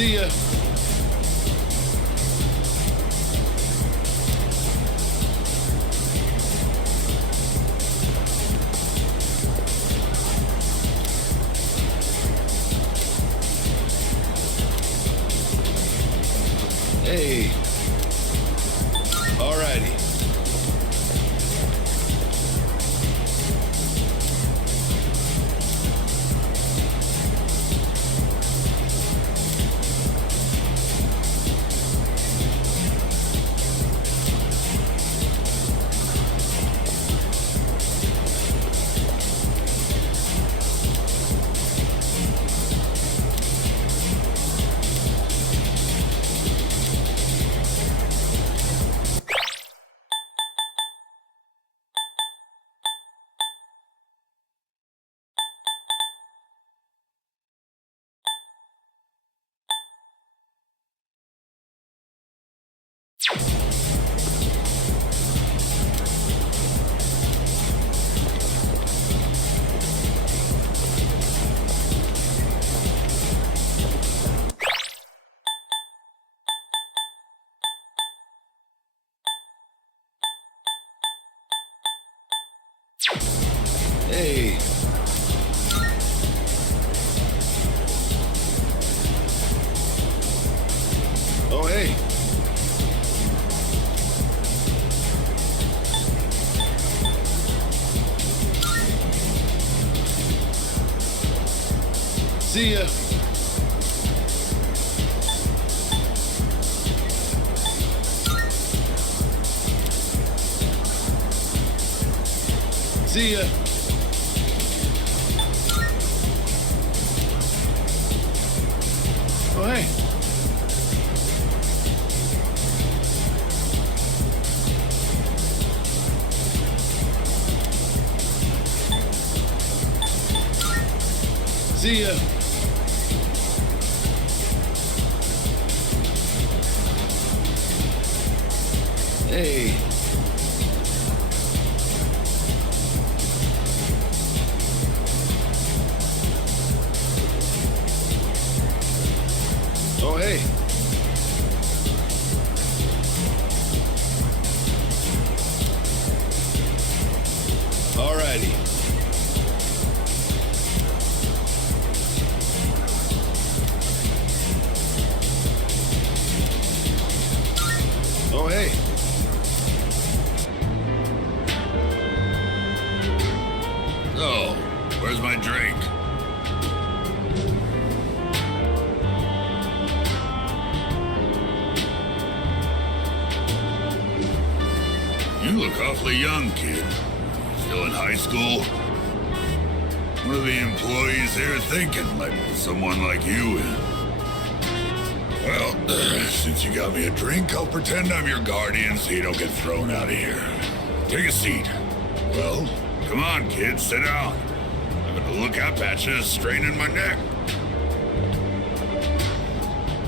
See ya. Hey. Alrighty. Hey. Oh, hey. See ya. See ya. Oh, hey. See ya. Hey. Oh, hey. Alrighty. Oh, hey. So, where's my drink? You look awfully young, kid. Still in high school? What are the employees here thinking, letting someone like you in? Well, since you got me a drink, I'll pretend I'm your guardian so you don't get thrown out of here. Take a seat. Well, come on, kid, sit down. I'm gonna look up at you, straining my neck.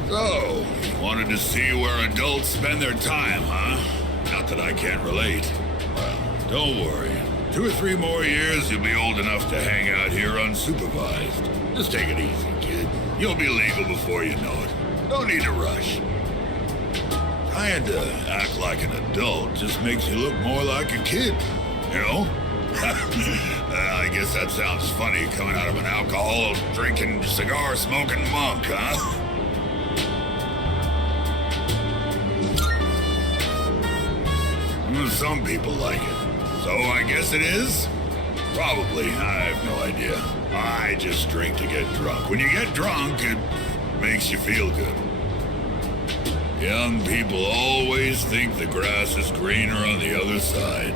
So, you wanted to see where adults spend their time, huh? Not that I can't relate. Well, don't worry. 2 or 3 more years, you'll be old enough to hang out here unsupervised. Just take it easy, kid. You'll be legal before you know it. No need to rush. Trying to act like an adult just makes you look more like a kid, you know? I guess that sounds funny coming out of an alcohol-drinking, cigar-smoking monk, huh? Some people like it. So I guess it is? Probably. I have no idea. I just drink to get drunk. When you get drunk, it makes you feel good. Young people always think the grass is greener on the other side.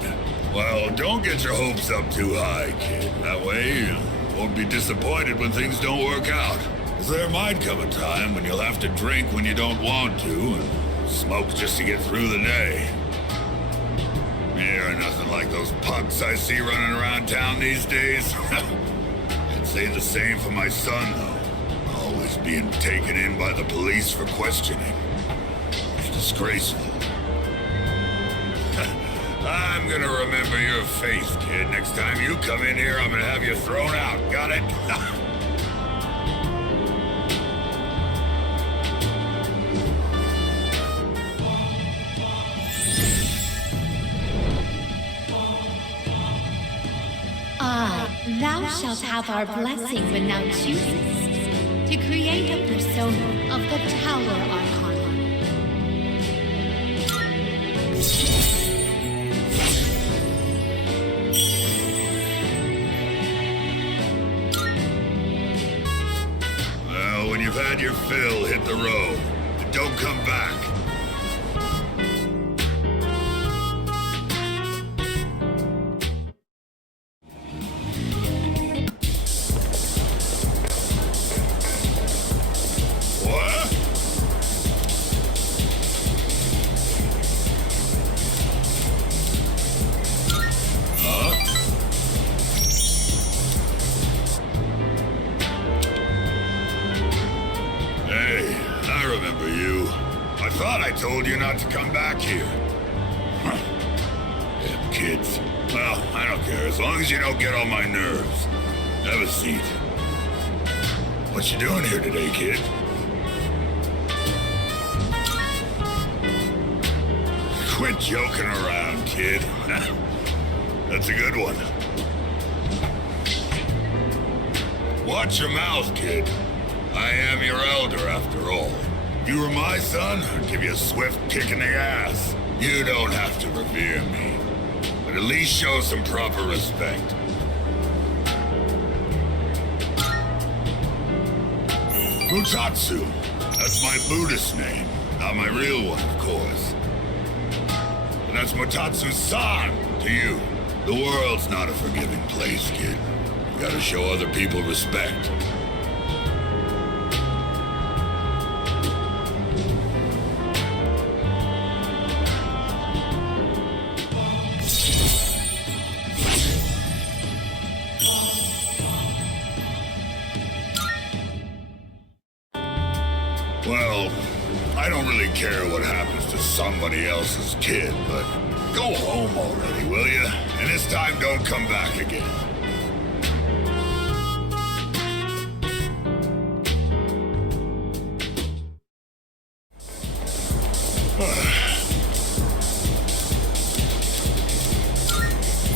Well, don't get your hopes up too high, kid. That way, you won't be disappointed when things don't work out. 'Cause there might come a time when you'll have to drink when you don't want to, and smoke just to get through the day. You're nothing like those punks I see running around town these days. I'd say the same for my son, though. Always being taken in by the police for questioning. It's disgraceful. I'm gonna remember your face, kid. Next time you come in here, I'm gonna have you thrown out. Got it? shalt have our blessing when thou choosest to create a persona of the Tower Archon. Well, when you've had your fill, hit the road. Don't come back. Told you not to come back here. Huh. Damn kids. Well, I don't care, as long as you don't get on my nerves. Have a seat. What you doing here today, kid? Quit joking around, kid. That's a good one. Watch your mouth, kid. I am your elder, after all. If you were my son, I'd give you a swift kick in the ass. You don't have to revere me, but at least show some proper respect. Mutatsu. That's my Buddhist name, not my real one, of course. And that's Mutatsu-san to you. The world's not a forgiving place, kid. You gotta show other people respect. Well, I don't really care what happens to somebody else's kid, but go home already, will you? And this time don't come back again.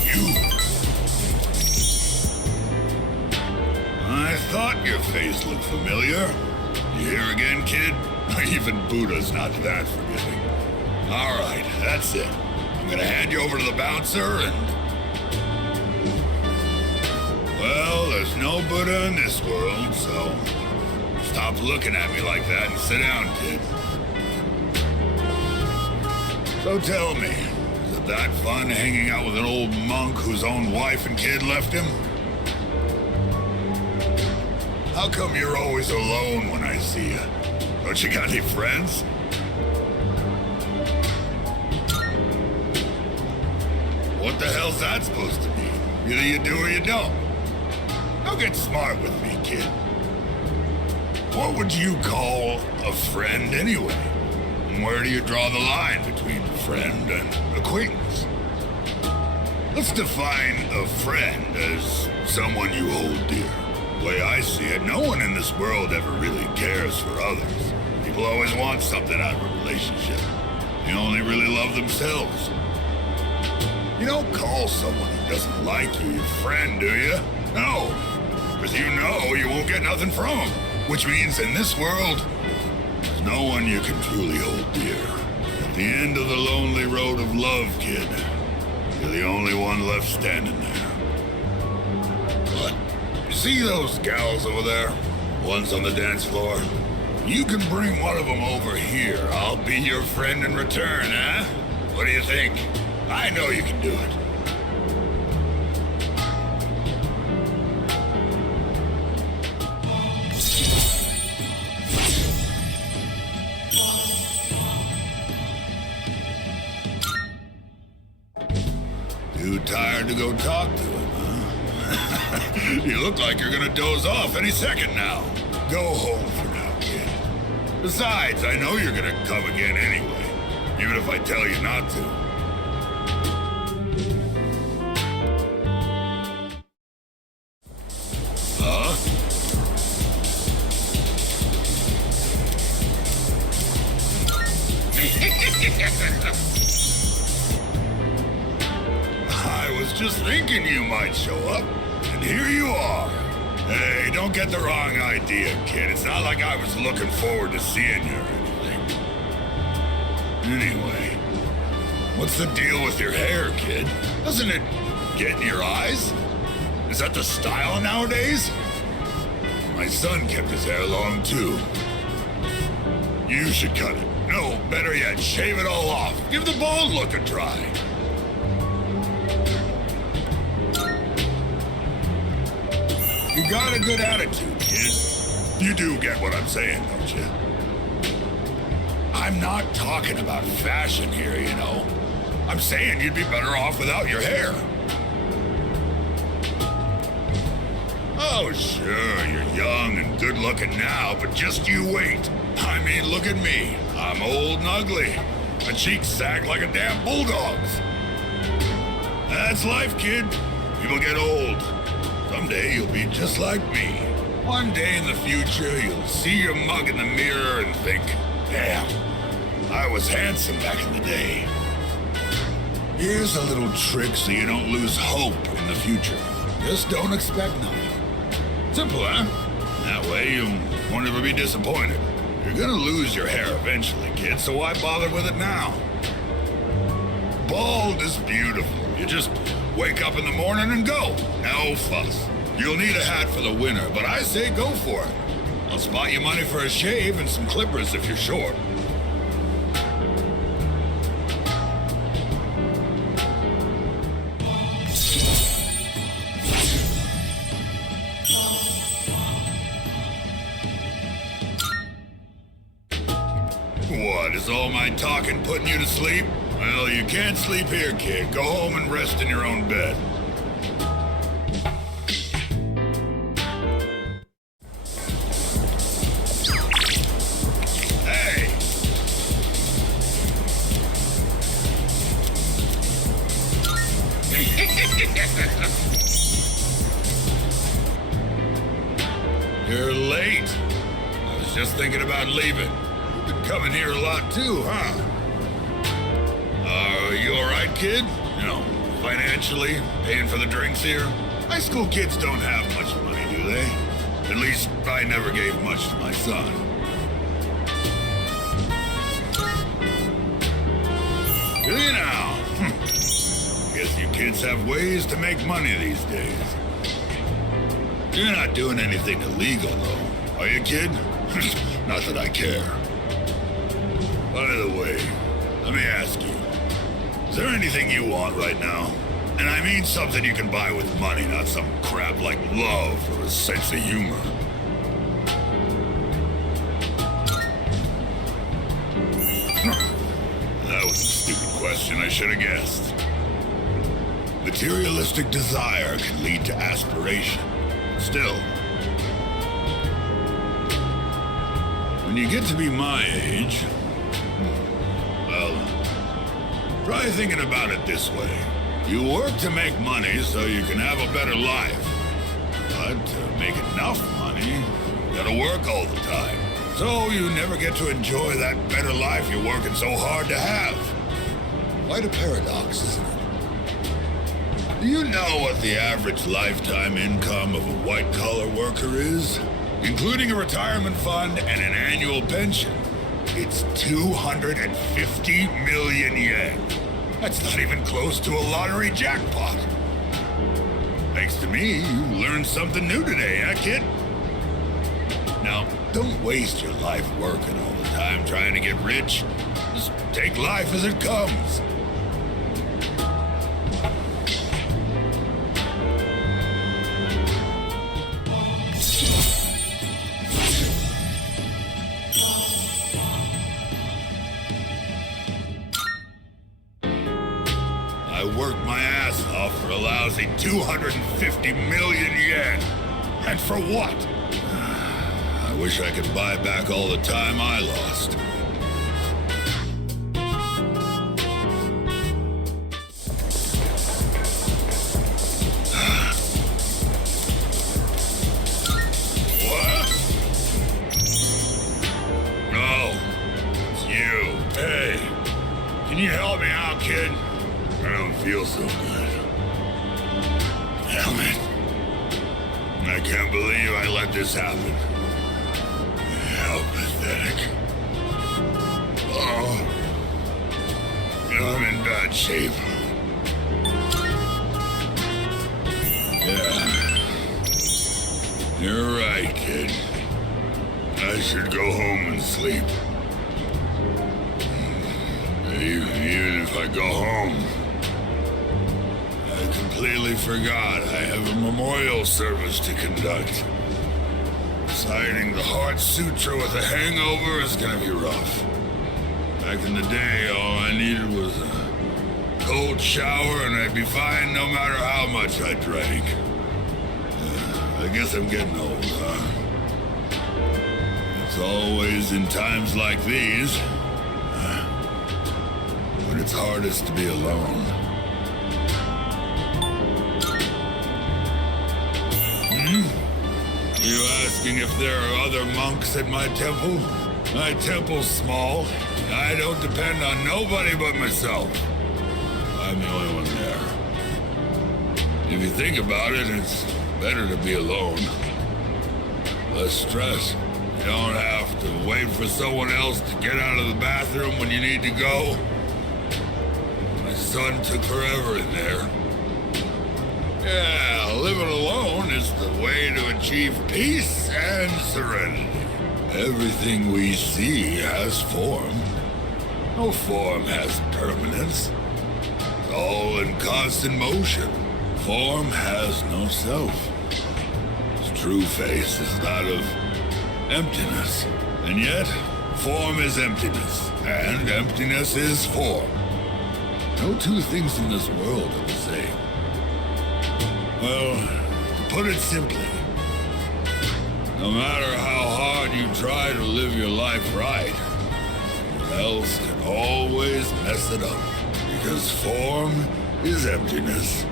You. I thought your face looked familiar. You here again, kid? Even Buddha's not that forgiving. All right, that's it. I'm gonna hand you over to the bouncer and... Well, there's no Buddha in this world, so... Stop looking at me like that and sit down, kid. So tell me, is it that fun hanging out with an old monk whose own wife and kid left him? How come you're always alone when I see you? Don't you got any friends? What the hell's that supposed to mean? Either you do or you don't. Now get smart with me, kid. What would you call a friend anyway? And where do you draw the line between friend and acquaintance? Let's define a friend as someone you hold dear. The way I see it, no one in this world ever really cares for others. People always want something out of a relationship. They only really love themselves. You don't call someone who doesn't like you your friend, do you? No, because you know you won't get nothing from them. Which means in this world, there's no one you can truly hold dear. At the end of the lonely road of love, kid, you're the only one left standing there. But you see those gals over there? Ones on the dance floor? You can bring one of them over here. I'll be your friend in return, huh? What do you think? I know you can do it. Too tired to go talk to him, huh? You look like you're gonna doze off any second now. Go home for now, kid. Besides, I know you're gonna come again anyway, even if I tell you not to. Huh? I was just thinking you might show up. And here you are. Hey, don't get the wrong idea, kid. It's not like I was looking forward to seeing you or anything. Anyway, what's the deal with your hair, kid? Doesn't it get in your eyes? Is that the style nowadays? My son kept his hair long, too. You should cut it. No, better yet, shave it all off. Give the bald look a try. You got a good attitude, kid. You do get what I'm saying, don't you? I'm not talking about fashion here, you know. I'm saying you'd be better off without your hair. Oh, sure, you're young and good-looking now, but just you wait. I mean, look at me. I'm old and ugly. My cheeks sag like a damn bulldog's. That's life, kid. People get old. Someday you'll be just like me. One day in the future, you'll see your mug in the mirror and think, damn, I was handsome back in the day. Here's a little trick so you don't lose hope in the future. Just don't expect nothing. Simple, huh? That way you won't ever be disappointed. You're gonna lose your hair eventually, kid, so why bother with it now? Bald is beautiful. You just wake up in the morning and go. No fuss. You'll need a hat for the winter, but I say go for it. I'll spot you money for a shave and some clippers if you're short. What, is all my talking putting you to sleep? Well, you can't sleep here, kid. Go home and rest in your own bed. Hey! You're late. I was just thinking about leaving. You've been coming here a lot too, huh? Are you alright, kid? You know, financially, paying for the drinks here? High school kids don't have much money, do they? At least, I never gave much to my son. Do you now? Guess you kids have ways to make money these days. You're not doing anything illegal, though. Are you, kid? Not that I care. By the way, let me ask you. Is there anything you want right now? And I mean something you can buy with money, not some crap like love or a sense of humor. That was a stupid question, I should have guessed. Materialistic desire can lead to aspiration. Still, when you get to be my age, well, try thinking about it this way. You work to make money so you can have a better life. But to make enough money, you gotta work all the time. So you never get to enjoy that better life you're working so hard to have. Quite a paradox, isn't it? Do you know what the average lifetime income of a white-collar worker is? Including a retirement fund and an annual pension. It's 250 million yen. That's not even close to a lottery jackpot. Thanks to me, you learned something new today, huh, kid? Now, don't waste your life working all the time trying to get rich. Just take life as it comes. I worked my ass off for a lousy 250 million yen. And for what? I wish I could buy back all the time I lost. What? No, it's you. Hey, can you help me out, kid? I don't feel so good. Damn it. can't believe I let this happen. How pathetic. Oh, I'm in bad shape. Yeah. You're right, kid. I should go home and sleep. Even if I go home, I completely forgot I have a memorial service to conduct. Reciting the Heart Sutra with a hangover is gonna be rough. Back in the day, all I needed was a cold shower and I'd be fine no matter how much I drank. I guess I'm getting old, huh? It's always in times like these when it's hardest to be alone. You asking if there are other monks at my temple? My temple's small. I don't depend on nobody but myself. I'm the only one there. If you think about it, it's better to be alone. Less stress. You don't have to wait for someone else to get out of the bathroom when you need to go. My son took forever in there. Yeah, living alone is the way to achieve peace and serenity. Everything we see has form. No form has permanence. It's all in constant motion. Form has no self. Its true face is that of emptiness. And yet, form is emptiness, and emptiness is form. No two things in this world are the same. Well, to put it simply, no matter how hard you try to live your life right, someone else can always mess it up. Because form is emptiness,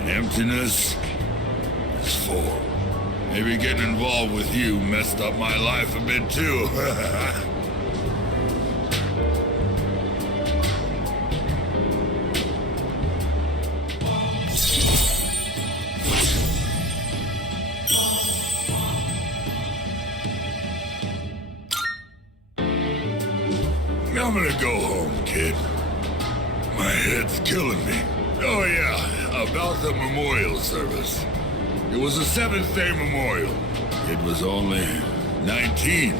and emptiness is form. Maybe getting involved with you messed up my life a bit too. I'm gonna go home, kid. My head's killing me. Oh yeah, about the memorial service. It was a 7th-day memorial. It was only 19.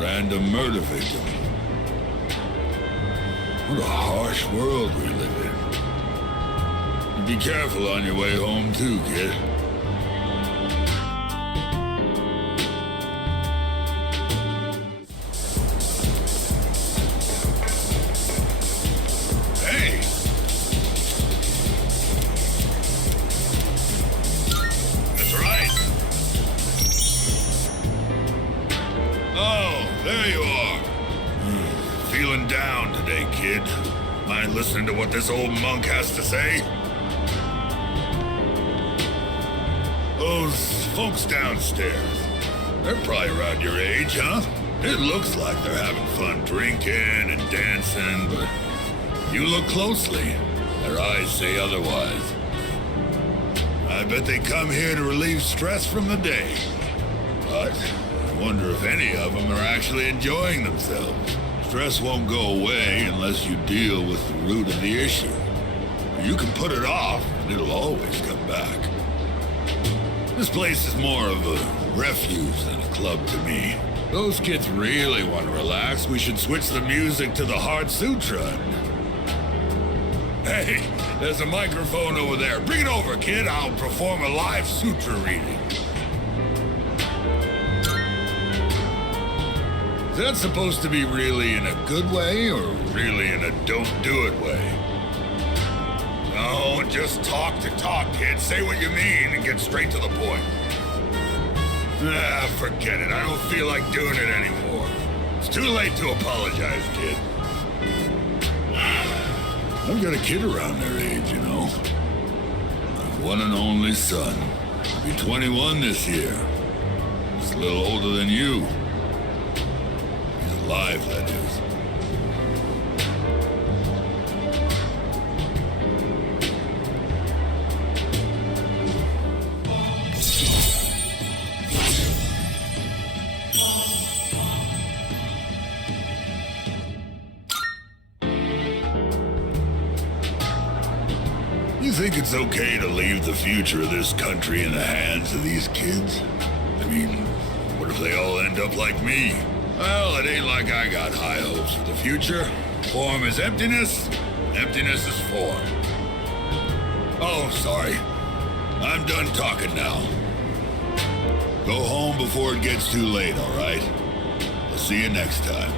Random murder victim. What a harsh world we live in. Be careful on your way home too, kid. Listening to what this old monk has to say? Those folks downstairs, they're probably around your age, huh? It looks like they're having fun drinking and dancing, but you look closely, their eyes say otherwise. I bet they come here to relieve stress from the day. But I wonder if any of them are actually enjoying themselves. Stress won't go away unless you deal with the root of the issue. You can put it off, and it'll always come back. This place is more of a refuge than a club to me. Those kids really want to relax. We should switch the music to the Heart Sutra. Hey, there's a microphone over there. Bring it over, kid. I'll perform a live sutra reading. Is that supposed to be really in a good way or really in a don't do it way? No, just talk to talk, kid. Say what you mean and get straight to the point. Forget it. I don't feel like doing it anymore. It's too late to apologize, kid. I've got a kid around their age, you know. My one and only son. He'll be 21 this year. He's a little older than you. Alive, that is. think it's okay to leave the future of this country in the hands of these kids? I mean, what if they all end up like me? Well, it ain't like I got high hopes for the future. Form is emptiness, emptiness is form. Oh, sorry. I'm done talking now. Go home before it gets too late, all right? I'll see you next time.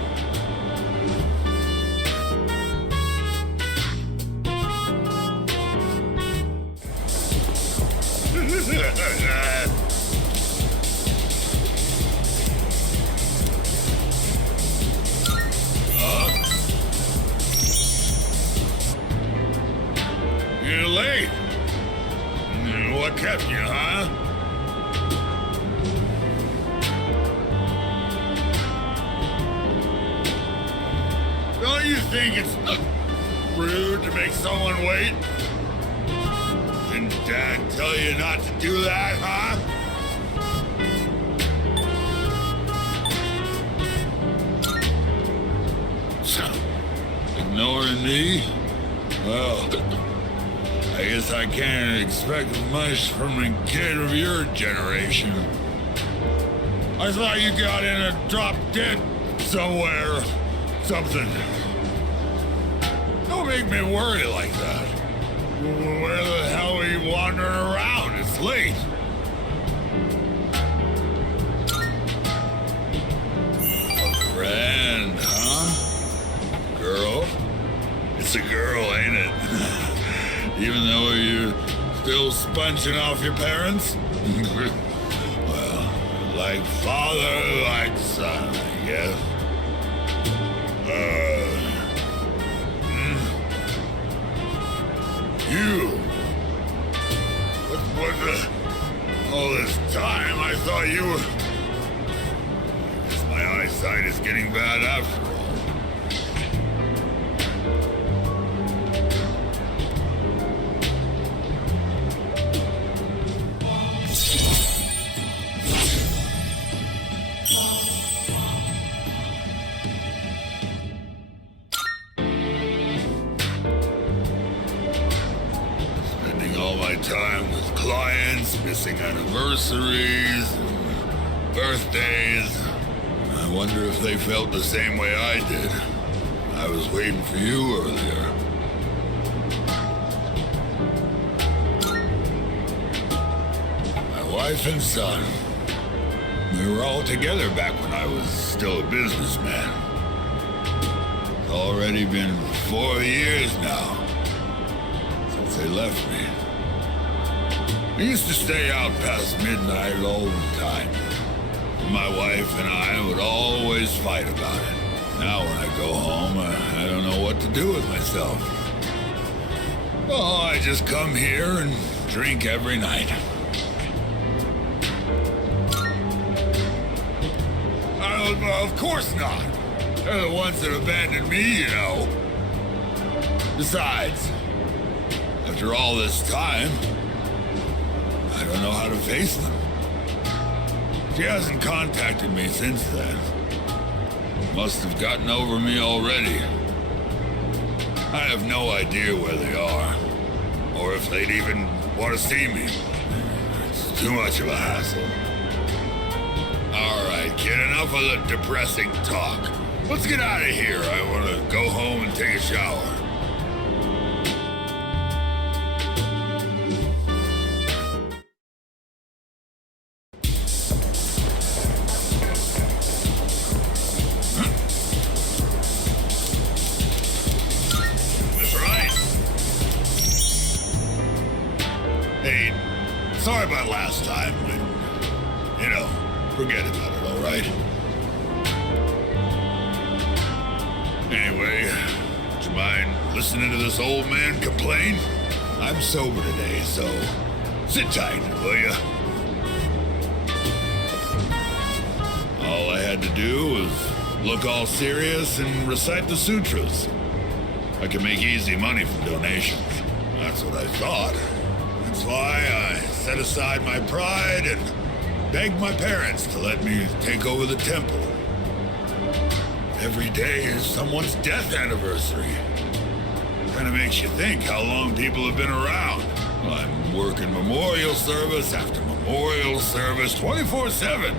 You're late. What kept you, huh? Don't you think it's rude to make someone wait? Didn't Dad tell you not to do that, huh? Ignoring me? Well, I guess I can't expect much from a kid of your generation. I thought you got in a drop dead somewhere or something. Don't make me worry like that. Where the hell are you wandering around? It's late. A friend, huh? Girl? It's a girl, ain't it? Even though you're still sponging off your parents? Well, like father, like son, I guess. You? What the... All this time, I thought you were... I guess my eyesight is getting bad after all. Time with clients, missing anniversaries, and birthdays. I wonder if they felt the same way I did. I was waiting for you earlier. My wife and son. We were all together back when I was still a businessman. It's already been 4 years now since they left me. I used to stay out past midnight all the time. My wife and I would always fight about it. Now when I go home, I don't know what to do with myself. Oh, I just come here and drink every night. Well, of course not. They're the ones that abandoned me, you know. Besides, after all this time, I don't know how to face them. She hasn't contacted me since then. Must have gotten over me already. I have no idea where they are, or if they'd even want to see me. It's too much of a hassle. All right, kid, enough of the depressing talk. Let's get out of here. I want to go home and take a shower. Hey, sorry about last time. You know, forget about it, all right? Anyway, would you mind listening to this old man complain? I'm sober today, so sit tight, will ya? All I had to do was look all serious and recite the sutras. I could make easy money from donations. That's what I thought. That's why I set aside my pride and begged my parents to let me take over the temple. Every day is someone's death anniversary. Kind of makes you think how long people have been around. I'm working memorial service after memorial service 24/7.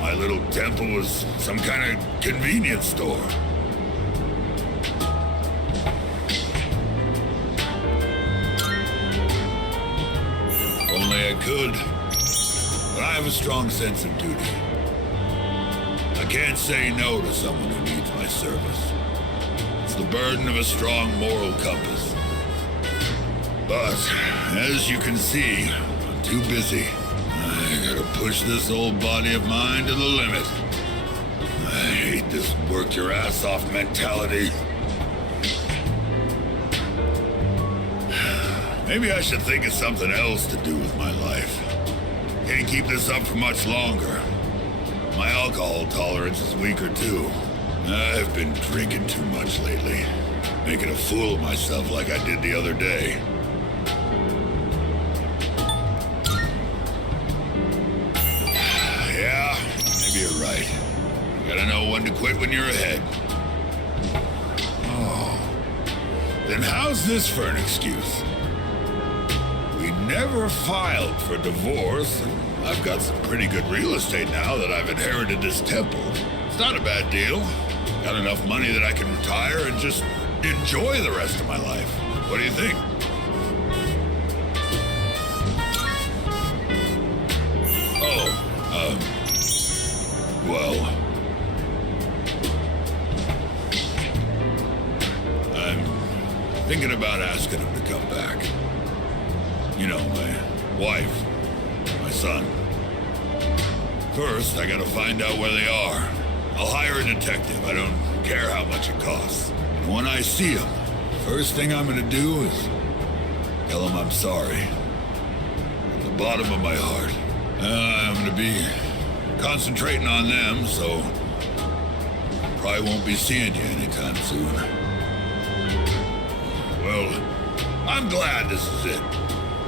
My little temple was some kind of convenience store. Only I could. But I have a strong sense of duty. I can't say no to someone who needs my service. It's the burden of a strong moral compass. But, as you can see, I'm too busy. I gotta push this old body of mine to the limit. I hate this work your ass off mentality. Maybe I should think of something else to do with my life. Can't keep this up for much longer. My alcohol tolerance is weaker too. I've been drinking too much lately. Making a fool of myself like I did the other day. Yeah, maybe you're right. You gotta know when to quit when you're ahead. Oh. Then how's this for an excuse? We never filed for divorce, and I've got some pretty good real estate now that I've inherited this temple. It's not a bad deal. Got enough money that I can retire and just enjoy the rest of my life. What do you think? Well, I'm thinking about asking him to come back. You know, my wife, my son. First, I gotta find out where they are. I'll hire a detective. I don't care how much it costs. And when I see him, first thing I'm gonna do is tell him I'm sorry. From the bottom of my heart. I'm gonna be concentrating on them, so probably won't be seeing you anytime soon. Well, I'm glad this is it.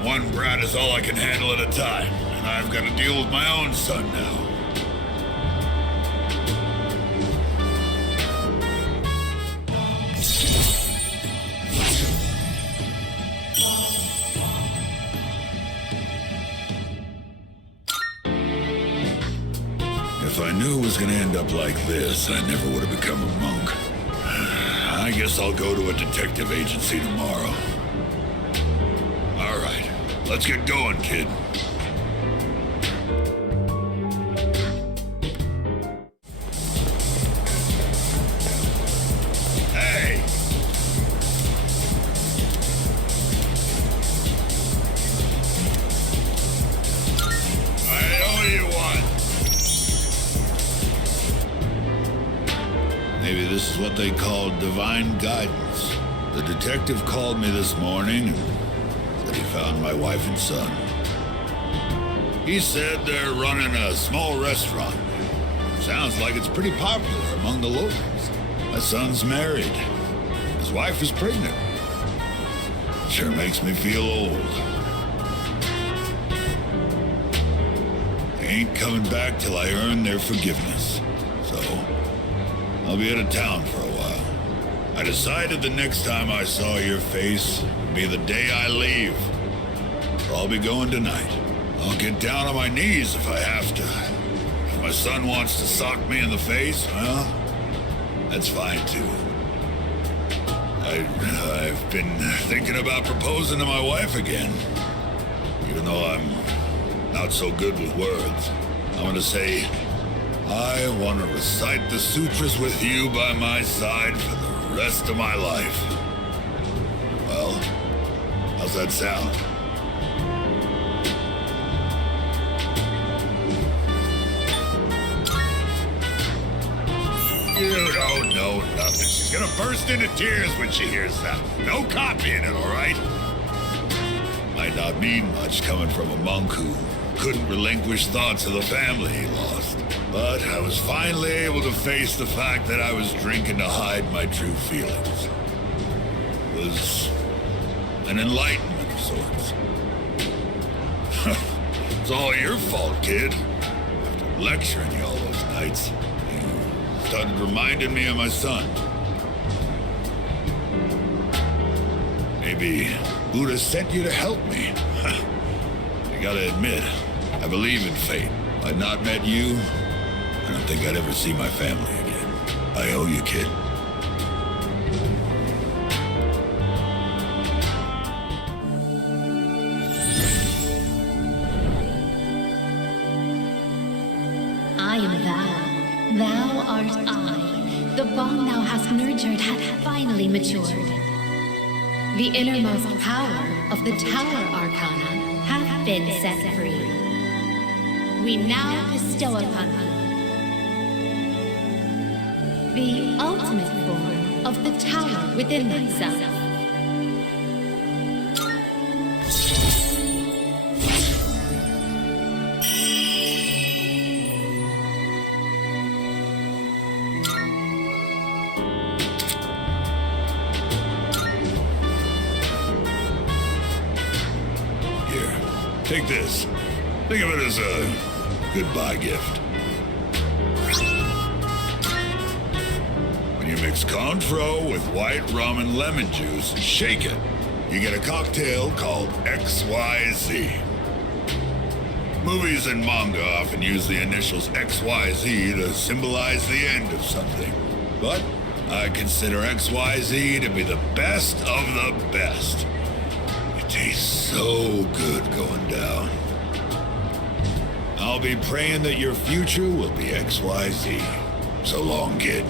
One brat is all I can handle at a time, and I've got to deal with my own son now. If I knew it was gonna end up like this, I never would have become a monk. I guess I'll go to a detective agency tomorrow. All right, let's get going, kid. Hey! I owe you one. Maybe this is what they call divine guidance. The detective called me this morning and said he found my wife and son. He said they're running a small restaurant. Sounds like it's pretty popular among the locals. My son's married. His wife is pregnant. Sure makes me feel old. They ain't coming back till I earn their forgiveness. So I'll be out of town for a while. I decided the next time I saw your face would be the day I leave. So I'll be going tonight. I'll get down on my knees if I have to. If my son wants to sock me in the face, well, that's fine too. I've been thinking about proposing to my wife again. Even though I'm not so good with words. I'm gonna say, I want to recite the sutras with you by my side for the rest of my life. Well, how's that sound? You don't know nothing. She's gonna burst into tears when she hears that. No copying it, all right? Might not mean much coming from a monk who couldn't relinquish thoughts of the family he lost. But I was finally able to face the fact that I was drinking to hide my true feelings. It was an enlightenment of sorts. It's all your fault, kid. After lecturing you all those nights, you started reminding me of my son. Maybe Buddha sent you to help me. I gotta admit, I believe in fate. If I'd not met you, I don't think I'd ever see my family again. I owe you, kid. I am thou. Thou art I. The bond thou hast nurtured hath finally matured. The innermost power of the Tower Arcana hath been set free. We now bestow upon thee the ultimate form of the tower within thyself. Take this. Think of it as a goodbye gift. When you mix Cointreau with white rum and lemon juice, shake it. You get a cocktail called XYZ. Movies and manga often use the initials XYZ to symbolize the end of something. But I consider XYZ to be the best of the best. Tastes so good going down. I'll be praying that your future will be XYZ. So long, kid.